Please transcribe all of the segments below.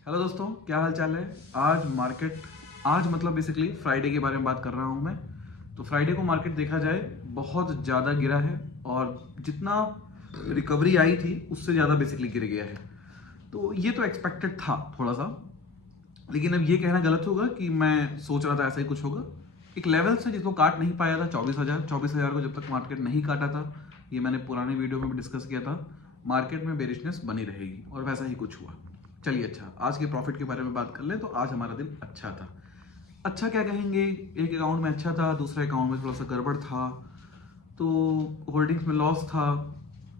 Hello दोस्तों, क्या हाल चाल है। आज मतलब बेसिकली फ्राइडे के बारे में बात कर रहा हूँ मैं। तो फ्राइडे को मार्केट देखा जाए बहुत ज़्यादा गिरा है और जितना रिकवरी आई थी उससे ज़्यादा बेसिकली गिर गया है। तो ये तो एक्सपेक्टेड था थोड़ा सा, लेकिन अब ये कहना गलत होगा कि मैं सोच रहा था ऐसा ही कुछ होगा। एक लेवल से जिसको काट नहीं पाया था 24,000 को जब तक मार्केट नहीं काटा था, ये मैंने पुराने वीडियो में भी डिस्कस किया था, मार्केट में बेरिशनेस बनी रहेगी और वैसा ही कुछ हुआ। चलिए अच्छा, आज के प्रॉफिट के बारे में बात कर ले। तो आज हमारा दिन अच्छा था। अच्छा क्या कहेंगे, एक अकाउंट में अच्छा था, दूसरे अकाउंट में थोड़ा सा गड़बड़ था, तो होल्डिंग्स में लॉस था।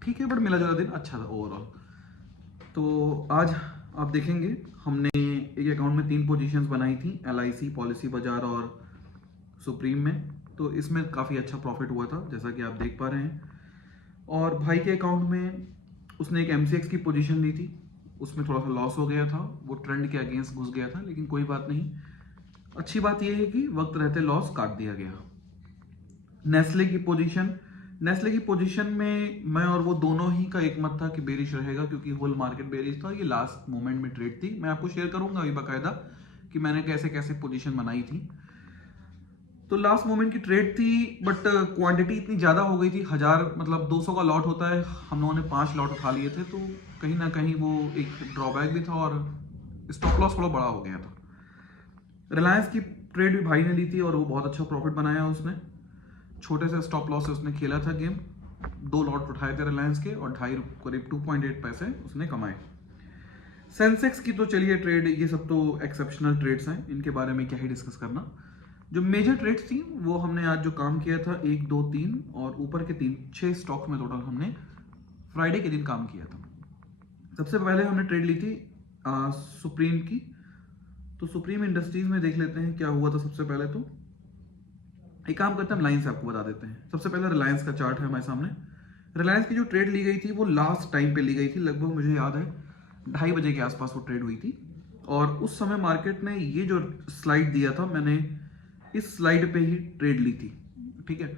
ठीक है, बट मिला जुला दिन अच्छा था ओवरऑल। तो आज आप देखेंगे हमने एक अकाउंट में 3 पोजीशंस बनाई थी, LIC, पॉलिसी बाजार और सुप्रीम में। तो इसमें काफ़ी अच्छा प्रॉफिट हुआ था जैसा कि आप देख पा रहे हैं। और भाई के अकाउंट में उसने एक MCX की पोजीशन ली थी, उसमें थोड़ा सा लॉस हो गया था, वो ट्रेंड के अगेंस्ट घुस गया था, लेकिन कोई बात नहीं। अच्छी बात यह है कि वक्त रहते लॉस काट दिया गया। नेस्ले की पोजीशन में मैं और वो दोनों ही का एक मत था कि बेरिश रहेगा, क्योंकि होल मार्केट बेरिश था। ये लास्ट मोमेंट में ट्रेड थी, मैं आपको शेयर करूंगा अभी बाकायदा कि मैंने कैसे कैसे पोजीशन बनाई थी। तो लास्ट मोमेंट की ट्रेड थी, बट क्वांटिटी इतनी ज़्यादा हो गई थी, 200 का लॉट होता है, हम लोगों ने 5 लॉट उठा लिए थे। तो कहीं ना कहीं वो एक ड्रॉबैक भी था और स्टॉप लॉस थोड़ा बड़ा हो गया था। रिलायंस की ट्रेड भी भाई ने ली थी और वो बहुत अच्छा प्रॉफिट बनाया उसने। छोटे से स्टॉप लॉस से उसने खेला था गेम, 2 लॉट उठाए थे रिलायंस के और करीब 2.8 पैसे उसने कमाए। सेंसेक्स की तो चलिए ट्रेड, ये सब तो एक्सेप्शनल ट्रेड्स हैं, इनके बारे में क्या ही डिस्कस करना। जो मेजर ट्रेड्स थी वो हमने आज जो काम किया था, 1 2 3 और ऊपर के 3 6 स्टॉक्स में टोटल हमने फ्राइडे के दिन काम किया था। सबसे पहले हमने ट्रेड ली थी सुप्रीम की। तो सुप्रीम इंडस्ट्रीज में देख लेते हैं क्या हुआ था। सबसे पहले तो एक काम करते हैं, हम लाइन से आपको बता देते हैं। सबसे पहले रिलायंस का चार्ट है हमारे सामने। रिलायंस की जो ट्रेड ली गई थी वो लास्ट टाइम पे ली गई थी, लगभग मुझे याद है 2:30 बजे के आसपास वो ट्रेड हुई थी। और उस समय मार्केट ने ये जो स्लाइड दिया था, मैंने इस स्लाइड पे ही ट्रेड ली थी। ठीक है,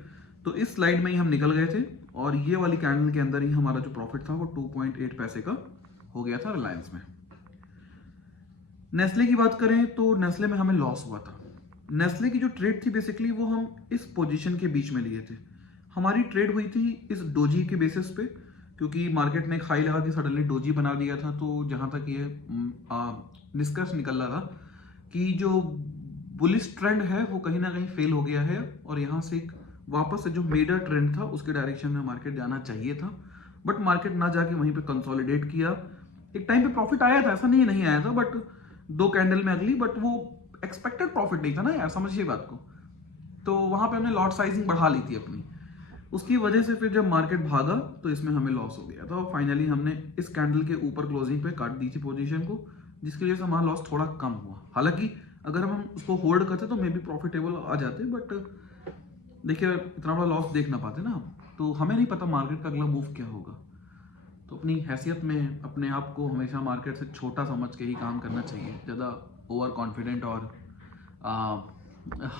तो इस स्लाइड में ही हम निकल गए थे और ये वाली कैंडल के अंदर ही हमारा जो प्रॉफिट था वो 2.8 पैसे का हो गया था रिलायंस में। नेस्ले की बात करें तो नेस्ले में हमें लॉस हुआ था। नेस्ले की जो ट्रेड थी बेसिकली वो हम इस पोजीशन के बीच में लिए थे। हमारी ट्रेड हुई थी इस डोजी के बेसिस पे, क्योंकि मार्केट ने एक हाई लगा के सडनली डोजी बना दिया था। तो जहां तक ये निष्कर्ष निकल रहा था कि जो बुलिश ट्रेंड है वो कहीं ना कहीं फेल हो गया है और यहाँ से एक वापस से जो मेजर ट्रेंड था उसके डायरेक्शन में मार्केट जाना चाहिए था, बट मार्केट ना जाके वहीं पे कंसोलिडेट किया। एक टाइम पे प्रॉफिट आया था, ऐसा नहीं आया था, बट 2 कैंडल में अगली, बट वो एक्सपेक्टेड प्रॉफिट नहीं था ना यार, समझिए बात को। तो वहां पे हमने लॉट साइजिंग बढ़ा ली थी अपनी, उसकी वजह से फिर जब मार्केट भागा तो इसमें हमें लॉस हो गया था और फाइनली हमने इस कैंडल के ऊपर क्लोजिंग पे काट दी थी पोजीशन को, जिसकी वजह से हमारा लॉस थोड़ा कम हुआ। हालांकि अगर हम उसको होल्ड करते तो मे बी प्रॉफिटेबल आ जाते, बट देखिए इतना बड़ा लॉस देख ना पाते ना, तो हमें नहीं पता मार्केट का अगला मूव क्या होगा। तो अपनी हैसियत में अपने आप को हमेशा मार्केट से छोटा समझ के ही काम करना चाहिए। ज़्यादा ओवर कॉन्फिडेंट और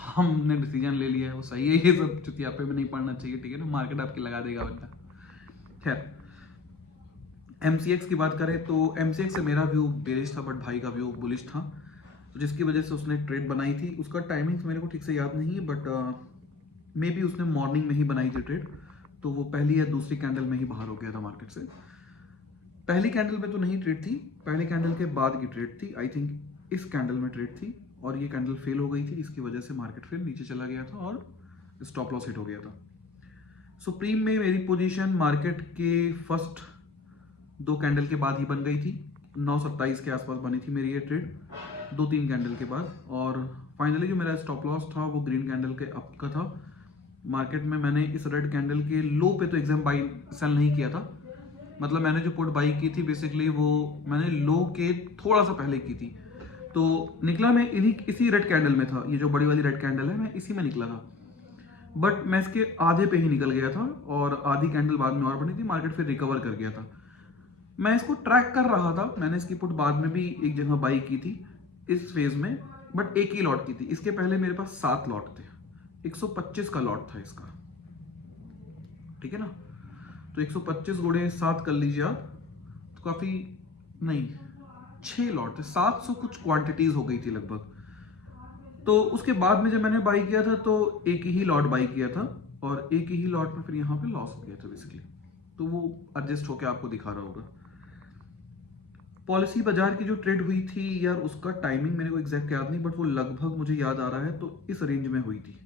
हमने डिसीजन ले लिया है वो सही है, ये सब चुतियापे में नहीं पड़ना चाहिए। ठीक है ना, मार्केट आपकी लगा देगा बंदा। खैर, MCX की बात करें तो MCX से मेरा व्यू बेरिश था, बट भाई का व्यू बुलिश था, तो जिसकी वजह से उसने ट्रेड बनाई थी। उसका टाइमिंग्स मेरे को ठीक से याद नहीं है, बट मे बी उसने मॉर्निंग में ही बनाई थी ट्रेड, तो वो पहली या दूसरी कैंडल में ही बाहर हो गया था मार्केट से। पहली कैंडल में तो नहीं ट्रेड थी, पहले कैंडल के बाद की ट्रेड थी, आई थिंक इस कैंडल में ट्रेड थी और ये कैंडल फेल हो गई थी, इसकी वजह से मार्केट फिर नीचे चला गया था और स्टॉप लॉस हिट हो गया था। सुप्रीम में मेरी पोजीशन मार्केट के फर्स्ट 2 कैंडल के बाद ही बन गई थी, 9:27 के आसपास बनी थी मेरी ये ट्रेड 2-3 कैंडल के बाद। और फाइनली जो मेरा स्टॉप लॉस था वो ग्रीन कैंडल के अप का था। मार्केट में मैंने इस रेड कैंडल के लो पे तो एग्जाम बाई सेल नहीं किया था, मतलब मैंने जो पुट बाई की थी बेसिकली वो मैंने लो के थोड़ा सा पहले की थी। तो निकला मैं इसी रेड कैंडल में था, ये जो बड़ी वाली रेड कैंडल है मैं इसी में निकला था, बट मैं इसके आधे पे ही निकल गया था और आधी कैंडल बाद में और बनी थी, मार्केट फिर रिकवर कर गया था। मैं इसको ट्रैक कर रहा था, मैंने इसकी पुट बाद में भी एक जगह बाई की थी इस फेज में, बट एक ही लॉट की थी। इसके पहले मेरे पास 7 लॉट थे, 125 का लॉट था इसका। ठीक है ना, तो 125 गुणे 7 कर लीजिए आप, तो काफी नहीं 6 लॉट थे, 700 कुछ क्वांटिटीज हो गई थी लगभग। तो उसके बाद में जब मैंने बाई किया था तो एक ही लॉट बाई किया था और एक ही लॉट में फिर यहाँ पे लॉस हो गया था बेसिकली। तो वो एडजस्ट होके आपको दिखा रहा होगा। पॉलिसी बाजार की जो ट्रेड हुई थी यार, उसका टाइमिंग मेरे को एग्जैक्ट याद नहीं, बट वो लगभग मुझे याद आ रहा है, तो इस रेंज में हुई थी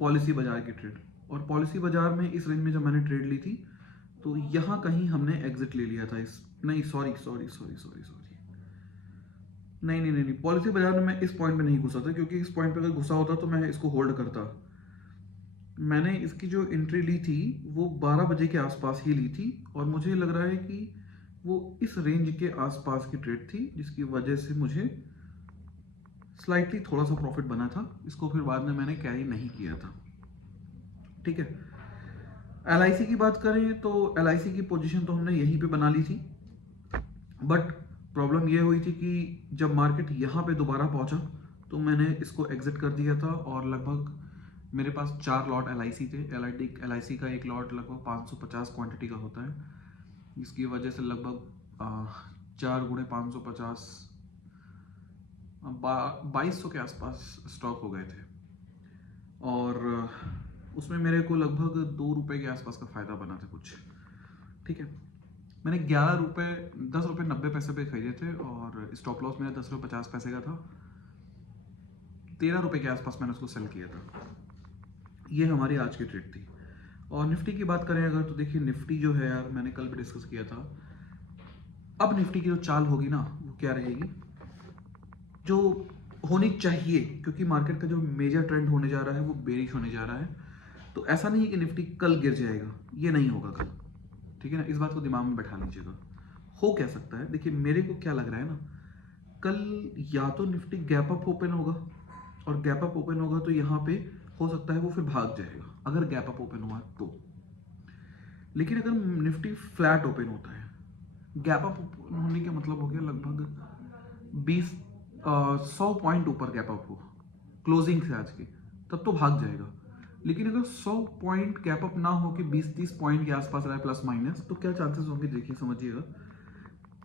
पॉलिसी बाजार की ट्रेड। और पॉलिसी बाजार में इस रेंज में जब मैंने ट्रेड ली थी तो यहाँ कहीं हमने एग्जिट ले लिया था। इस नहीं sorry sorry sorry sorry sorry नहीं नहीं नहीं नहीं, पॉलिसी बाजार में मैं इस पॉइंट पे नहीं घुसा था, क्योंकि इस पॉइंट पे अगर घुसा होता तो मैं इसको होल्ड करता। मैंने इसकी जो एंट्री ली थी वो 12 बजे के आसपास ही ली थी और मुझे लग रहा है कि वो इस रेंज के आसपास की ट्रेड थी, जिसकी वजह से मुझे स्लाइटली थोड़ा सा प्रॉफिट बना था। इसको फिर बाद में मैंने कैरी नहीं किया था। ठीक है, LIC की बात करें तो LIC की पोजीशन तो हमने यहीं पे बना ली थी, बट प्रॉब्लम ये हुई थी कि जब मार्केट यहाँ पे दोबारा पहुंचा तो मैंने इसको एग्जिट कर दिया था और लगभग मेरे पास 4 लॉट LIC थे। LIC का एक लॉट लगभग 550 क्वांटिटी का होता है, जिसकी वजह से लगभग 4 गुणे 550 2200 के आसपास स्टॉक हो गए थे और उसमें मेरे को लगभग 2 रुपए के आसपास का फायदा बना था कुछ। ठीक है, मैंने 11 रुपए 10 रुपए 90 पैसे पे खरीदे थे और स्टॉप लॉस मेरा 10 रुपए 50 पैसे का था। 13 रुपए के आसपास मैंने उसको सेल किया था। ये हमारी आज की ट्रेड थी। और निफ्टी की बात करें अगर, तो देखिए निफ्टी जो है यार, मैंने कल भी डिस्कस किया था। अब निफ्टी की जो चाल होगी ना वो क्या रहेगी, जो होनी चाहिए, क्योंकि मार्केट का जो मेजर ट्रेंड होने जा रहा है वो बेरिश होने जा रहा है। तो ऐसा नहीं है कि निफ्टी कल गिर जाएगा, ये नहीं होगा कल। ठीक है ना, इस बात को दिमाग में बैठा लीजिएगा। हो क्या सकता है, देखिए मेरे को क्या लग रहा है ना, कल या तो निफ्टी गैप अप ओपन होगा और गैप अप ओपन होगा तो यहाँ पे हो सकता है वो फिर भाग जाएगा अगर गैप अप ओपन हुआ तो। लेकिन अगर निफ्टी फ्लैट ओपन होता है, गैप अप ओपन होने का मतलब हो गया लगभग 100 पॉइंट ऊपर गैप अप हो क्लोजिंग से आज के, तब तो भाग जाएगा। लेकिन अगर 100 पॉइंट गैप अप ना हो कि 20-30 पॉइंट के आसपास रहा प्लस माइनस, तो क्या चांसेस होंगे देखिए समझिएगा।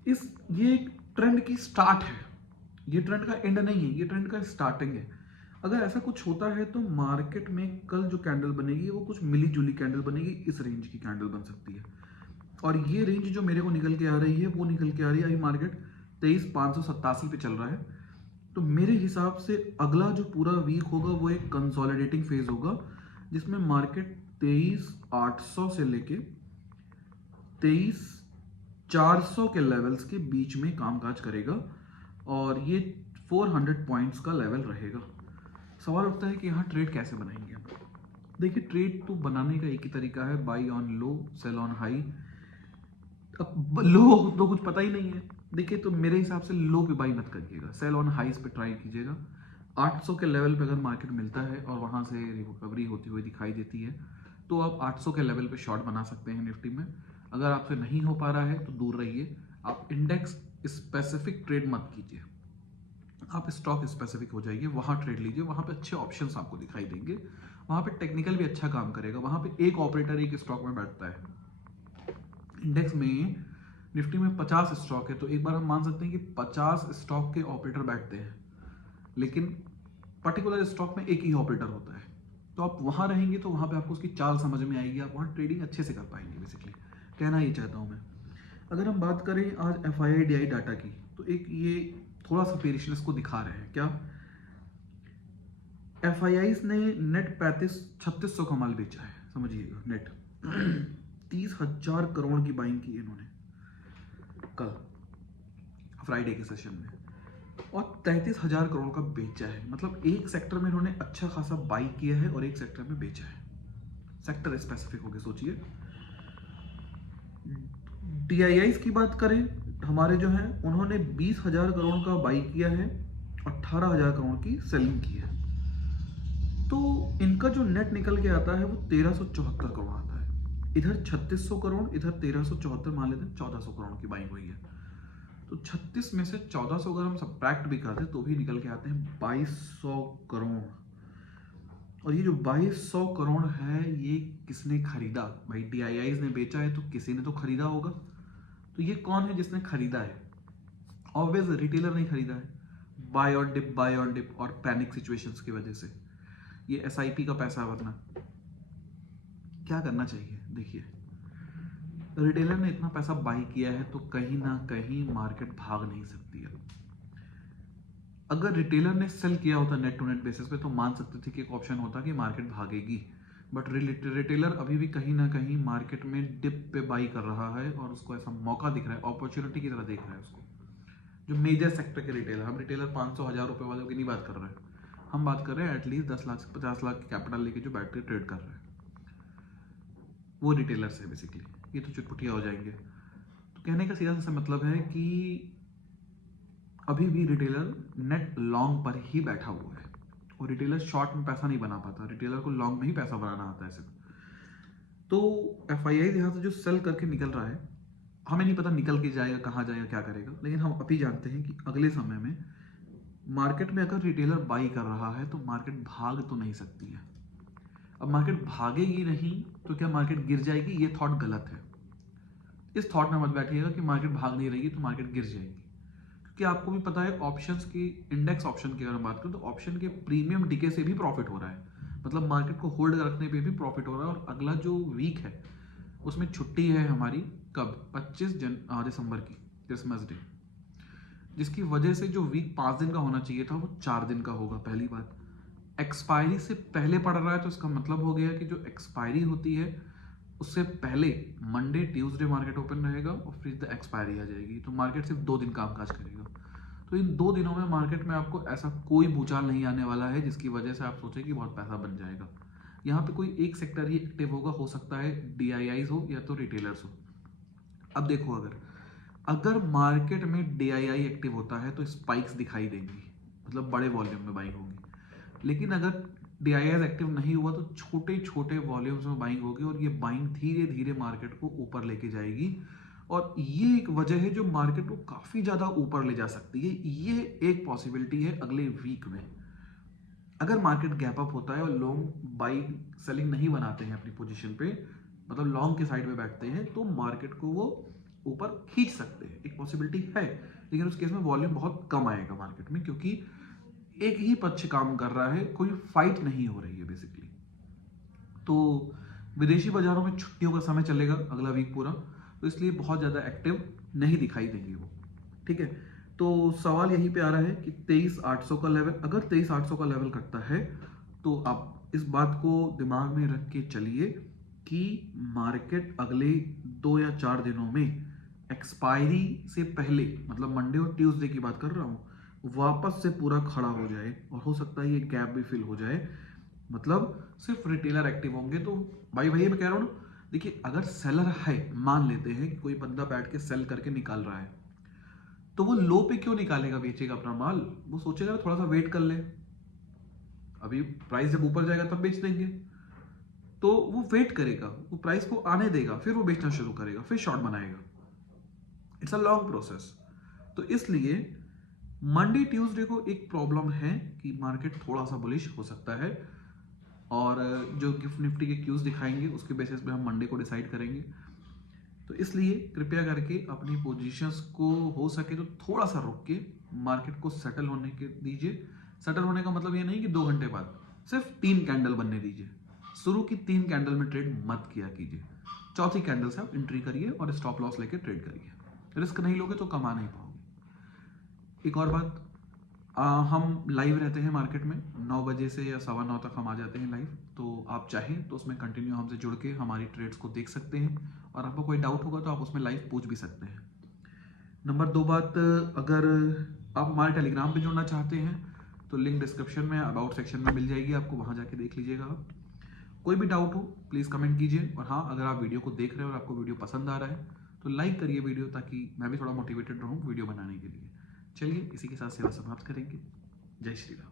ये एक ट्रेंड की स्टार्ट है, ये ट्रेंड का एंड नहीं है, ये ट्रेंड का स्टार्टिंग है। अगर ऐसा कुछ होता है तो मार्केट में कल जो कैंडल बनेगी वो कुछ मिली जुली कैंडल बनेगी, इस रेंज की कैंडल बन सकती है। और ये रेंज जो मेरे को निकल के आ रही है वो निकल के आ रही है, अभी मार्केट 23,587 पे चल रहा है। तो मेरे हिसाब से अगला जो पूरा वीक होगा वो एक कंसोलिडेटिंग फेज होगा, जिसमें मार्केट 23,800 से लेके 23,400 के लेवल्स के बीच में कामकाज करेगा और ये 400 पॉइंट्स का लेवल रहेगा। सवाल उठता है कि यहाँ ट्रेड कैसे बनाएंगे। देखिए ट्रेड तो बनाने का एक ही तरीका है, buy on low sell on high. अब लो तो कुछ पता ही नहीं है, देखिए तो मेरे हिसाब से लो पे बाई मत करिएगा, सेल ऑन हाईज पे ट्राई कीजिएगा। 800 के लेवल पे अगर मार्केट मिलता है और वहां से रिकवरी होती हुई दिखाई देती है तो आप 800 के लेवल पे शॉर्ट बना सकते हैं निफ्टी में। अगर आपसे नहीं हो पा रहा है तो दूर रहिए। आप इंडेक्स स्पेसिफिक ट्रेड मत कीजिए, आप स्टॉक स्पेसिफिक हो जाइए, वहां ट्रेड लीजिए। वहां पे अच्छे ऑप्शंस आपको दिखाई देंगे, वहां पे टेक्निकल भी अच्छा काम करेगा। वहां पे एक ऑपरेटर एक स्टॉक में बैठता है। इंडेक्स में निफ्टी में 50 स्टॉक है तो एक बार हम मान सकते हैं कि 50 स्टॉक के ऑपरेटर बैठते हैं, लेकिन पर्टिकुलर स्टॉक में एक ही ऑपरेटर होता है। तो आप वहां रहेंगे तो वहां पे आपको उसकी चाल समझ में आएगी, आप वहां ट्रेडिंग अच्छे से कर पाएंगे। बेसिकली कहना ये चाहता हूं मैं। अगर हम बात करें आज FII डाटा की, तो एक ये थोड़ा सा पेरिशनेस को दिखा रहे हैं। क्या FIIs ने नेट 3600 का माल बेचा है, समझिएगा नेट 30,000 करोड़ की बाइंग की इन्होंने कल फ्राइडे के सेशन में, और 33,000 करोड़ का बेचा है। मतलब एक सेक्टर में इन्होंने अच्छा खासा बाई किया है और एक सेक्टर में बेचा है। सेक्टर स्पेसिफिक होके सोचिए। DIIs की बात करें, हमारे जो हैं उन्होंने 20,000 करोड़ का बाई किया है, 18,000 करोड़ की सेलिंग की है। तो इनका जो नेट निकल के आता है वो 1374 करोड़ आता है। इधर 3600 करोड़, इधर 1374, मान लेते हैं 1400 करोड़ की बाइंग हुई है। तो 36 में से 1400 अगर हम सब्ट्रैक्ट भी करते तो भी निकल के आते हैं 2200 करोड़। और ये जो 2200 करोड़ है ये किसने खरीदा भाई? DIIs ने बेचा है तो किसी ने तो खरीदा होगा। तो ये कौन है जिसने खरीदा है? ऑब्वियस रिटेलर नहीं खरीदा है, बाय ऑन डिप और पैनिक सिचुएशंस की वजह से। ये एसआईपी का पैसा, वरना क्या करना चाहिए? देखिए, रिटेलर ने इतना पैसा बाई किया है तो कहीं ना कहीं मार्केट भाग नहीं सकती है। अगर रिटेलर ने सेल किया होता नेट टू नेट बेसिस पे तो मान सकते थे कि एक ऑप्शन होता कि मार्केट भागेगी, बट रिटेलर अभी भी कहीं ना कहीं मार्केट में डिप पे बाई कर रहा है और उसको ऐसा मौका दिख रहा है, अपॉर्चुनिटी की तरह देख रहा है उसको। जो मेजर सेक्टर के रिटेलर, हम रिटेलर 500-1000 रुपए वालों की नहीं बात कर रहे हैं, हम बात कर रहे हैं एटलीस्ट 10 लाख से 50 लाख की कैपिटल लेके जो बैठ के ट्रेड कर रहे हैं, वो रिटेलर्स है बेसिकली। ये तो चुटपुटिया हो जाएंगे। तो कहने का सीधा सा मतलब है कि अभी भी रिटेलर नेट लॉन्ग पर ही बैठा हुआ है और रिटेलर शॉर्ट में पैसा नहीं बना पाता, रिटेलर को लॉन्ग में ही पैसा बनाना आता है सिर्फ। तो एफआईआई यहाँ से जो सेल करके निकल रहा है, हमें नहीं पता निकल के जाएगा, कहाँ जाएगा, क्या करेगा, लेकिन हम अभी जानते हैं कि अगले समय में मार्केट में अगर रिटेलर बाई कर रहा है तो मार्केट भाग तो नहीं सकती है। अब मार्केट भागेगी नहीं तो क्या मार्केट गिर जाएगी? ये थॉट गलत है। इस थॉट में मत बैठिएगा कि मार्केट भाग नहीं रही तो मार्केट गिर जाएगी, क्योंकि आपको भी पता है ऑप्शंस की, इंडेक्स ऑप्शन की अगर हम बात करें तो ऑप्शन के प्रीमियम डीके से भी प्रॉफिट हो रहा है, मतलब मार्केट को होल्ड रखने पे भी प्रॉफिट हो रहा है। और अगला जो वीक है उसमें छुट्टी है हमारी, कब? 25 दिसंबर की, क्रिसमस डे, जिसकी वजह से जो वीक 5 दिन का होना चाहिए था वो 4 दिन का होगा। पहली बात, एक्सपायरी से पहले पड़ रहा है तो इसका मतलब हो गया कि जो एक्सपायरी होती है उससे पहले मंडे ट्यूसडे मार्केट ओपन रहेगा और फिर द एक्सपायरी आ जाएगी, तो मार्केट सिर्फ 2 दिन कामकाज करेगा। तो इन 2 दिनों में मार्केट में आपको ऐसा कोई भूचाल नहीं आने वाला है जिसकी वजह से आप सोचें कि बहुत पैसा बन जाएगा। यहाँ पे कोई एक सेक्टर ही एक्टिव होगा, हो सकता है डीआईआईज हो या तो रिटेलर्स हो। अब देखो, अगर मार्केट में डीआईआई एक्टिव होता है तो स्पाइक्स दिखाई देंगी, मतलब बड़े वॉल्यूम में बाइंग होगी। लेकिन अगर डीआईआई एक्टिव नहीं हुआ तो छोटे छोटे वॉल्यूम्स में बाइंग होगी और ये बाइंग धीरे धीरे मार्केट को ऊपर लेके जाएगी। और ये एक वजह है जो मार्केट को काफी ज्यादा ऊपर ले जा सकती है। ये एक पॉसिबिलिटी है अगले वीक में। अगर मार्केट गैप अप होता है और लॉन्ग बाइंग सेलिंग नहीं बनाते हैं अपनी पोजीशन पे, मतलब लॉन्ग के साइड में बैठते हैं, तो मार्केट को वो ऊपर खींच सकते हैं, एक पॉसिबिलिटी है। लेकिन उस केस में वॉल्यूम बहुत कम आएगा मार्केट में, क्योंकि एक ही पक्ष काम कर रहा है, कोई फाइट नहीं हो रही है बेसिकली। तो विदेशी बाजारों में छुट्टियों का समय चलेगा अगला वीक पूरा, तो इसलिए बहुत ज़्यादा एक्टिव नहीं दिखाई देंगे वो। ठीक है, तो सवाल यहीं पे आ रहा है कि 23,800 का लेवल, अगर 23,800 का लेवल कटता है तो आप इस बात को दिमाग में रख के चलिए कि मार्केट अगले 2 या 4 दिनों में एक्सपायरी से पहले, मतलब मंडे और ट्यूसडे की बात कर रहा हूँ, वापस से पूरा खड़ा हो जाए और हो सकता है ये गैप भी फिल हो जाए। मतलब सिर्फ रिटेलर एक्टिव होंगे तो भाई मैं कह रहा हूँ ना, देखिए अगर सेलर है, मान लेते हैं कि कोई बंदा बैठ के सेल करके निकाल रहा है, तो वो लो पे क्यों निकालेगा, बेचेगा अपना माल? वो सोचेगा थोड़ा सा वेट कर ले, अभी प्राइस जब ऊपर जाएगा तब बेच देंगे। तो वो वेट करेगा, वो प्राइस को आने देगा, फिर वो बेचना शुरू करेगा, फिर शॉर्ट बनाएगा। It's a long process. तो इसलिए मंडे ट्यूसडे को एक प्रॉब्लम है कि मार्केट थोड़ा सा बुलिश हो सकता है, और जो गिफ्ट निफ्टी के क्यूज दिखाएंगे उसके बेसिस पे हम मंडे को डिसाइड करेंगे। तो इसलिए कृपया करके अपनी पोजीशंस को हो सके तो थोड़ा सा रुक के मार्केट को सेटल होने के दीजिए। सेटल होने का मतलब ये नहीं कि 2 घंटे बाद, सिर्फ 3 कैंडल बनने दीजिए। शुरू की 3 कैंडल में ट्रेड मत किया कीजिए, चौथी कैंडल से आप एंट्री करिए और स्टॉप लॉस लेके ट्रेड करिए। रिस्क नहीं लोगे तो कमा नहीं पाओगे। एक और बात, हम लाइव रहते हैं मार्केट में 9 बजे से या 9:15 तक हम आ जाते हैं लाइव, तो आप चाहें तो उसमें कंटिन्यू हमसे जुड़ के हमारी ट्रेड्स को देख सकते हैं, और आपको कोई डाउट होगा तो आप उसमें लाइव पूछ भी सकते हैं। नंबर 2 बात, अगर आप हमारे टेलीग्राम पे जुड़ना चाहते हैं तो लिंक डिस्क्रिप्शन में अबाउट सेक्शन में मिल जाएगी, आपको वहाँ जाके देख लीजिएगा आप। कोई भी डाउट हो प्लीज़ कमेंट कीजिए, और हाँ, अगर आप वीडियो को देख रहे हो और आपको वीडियो पसंद आ रहा है तो लाइक करिए वीडियो, ताकि मैं भी थोड़ा मोटिवेटेड रहूँ वीडियो बनाने के लिए। चलिए इसी के साथ सेवा समाप्त करेंगे। जय श्री राम।